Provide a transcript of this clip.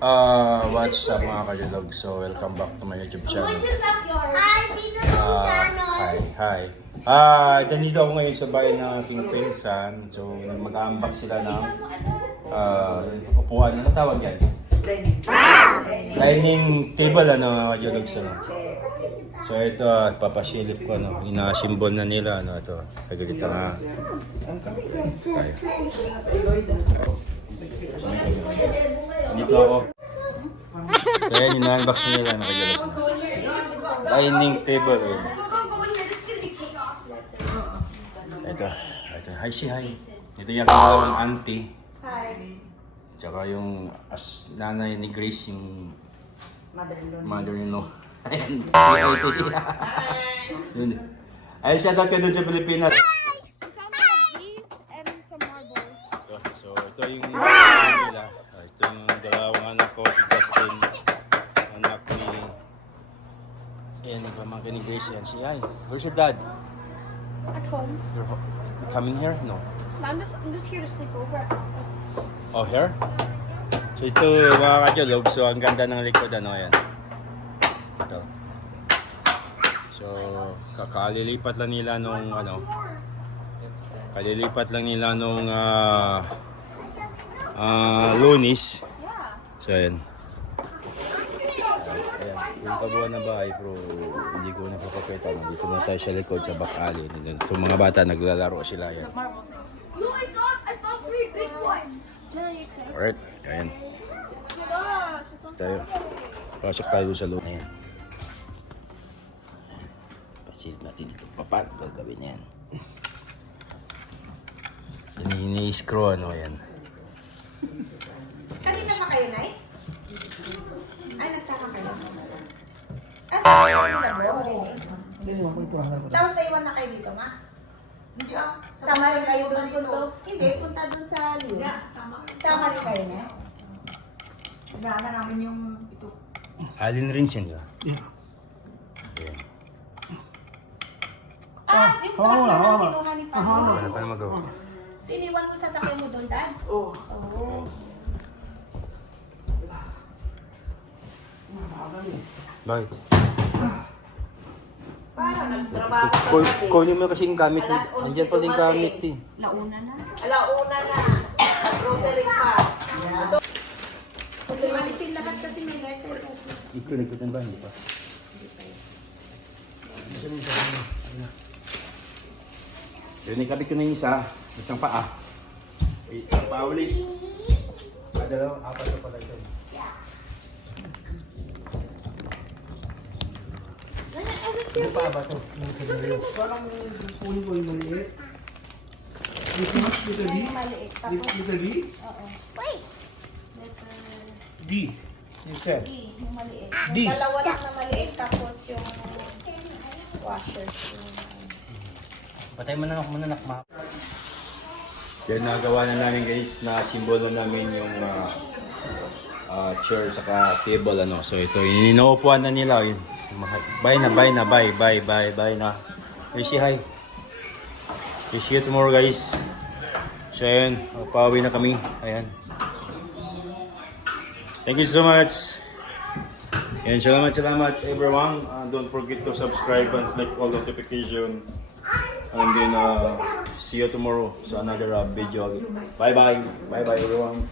What's up mga kajulog? So, welcome back to my YouTube channel. Hi. Nandito ako ngayon sa bahay ng aking pinsan. So, mag-unbox sila ng upuan. Ano tawag yan? Dining table, ano mga kajulog sila. So, ito, papasilip ko, ano, ina-symbol na nila, ano, ito, saglit na. Dito ako. So, yan, ina-unbox nila, ano, kajulog. Dining table, eh. Ito. Hi, si hi. Ito yung akong auntie. Hi. Tsaka yung nanay ni Grace, yung mother-in-law. Ayan. Ay, shout out ka doon sa Pilipinas. So, ito yung nila. Ito yung dalawang anak ko, si Justin. Anak ni... Ayan, pamangkin ni Grace. Ayan, si hi. Where's your dad? At home. You're coming here? No. I'm just here to sleep over. Oh, here? So ito mga kajulog, so ang ganda ng likod, ano, yan. Ito. So, kalilipat lang nila nung, ano, Lunis. So, ayan. Ayan, yung kabuuan na bahay, pero hindi ko napapakita. Dito na tayo sa likod, sa back alley. Itong mga bata, naglalaro sila, yan. Look, I found 3 big ones. Alright, ayan. Tayo. Pasok tayo sa loob. Ayan. Pasilip natin dito. Paano gagawin yan? Ini-screw, ano, yan. Kanina ba kayo, Nay? Ay, nagsama kayo. Sama kayo nila mo, Rinig? Tapos naiwan na kayo dito, ma? Sama rin kayo doon punto? Hindi, punta doon sa Liu. Sama rin kayo, na? Nagana namin yung ito. Alin rin siya, di ba? Ayan. Yung truck na lang kinuha ni Papa. Paano magawa? So, iniwan mo sasakyan mo doon, Dad? Oo. Oo. Bakit? Para nagtrabaho ka Kunin mo kasi yung gamit. Andiyan pa din gamit, eh. Launa na. Alauna na. Grocery pa. Alisin lahat kasi may letter. Ito, nagpitan ba? Hindi pa. Yun, ikabit ko na yung isa. Isang paa. Isang paa ulit. Dalawa, apat na pala ito. Ano pa ba ito? Parang kunin ko yung maliit. Dito D? Maliit. Tapos, Dito D? oo. Wait! Letter D. You said. D, yung maliit. D. Yung dalawa lang na maliit, tapos yung washers. Patay mo na ako muna nakma. Yan, nagawa na namin guys, na symbol na namin yung chair saka table, ano. So ito, inuupuan na nila. Yun. Bye na. Hey, say hi. We see you tomorrow guys. So ayan, pauwi na kami. Ayan. Thank you so much. And salamat everyone. Don't forget to subscribe and click all notification. And then see you tomorrow sa another video. Bye bye everyone.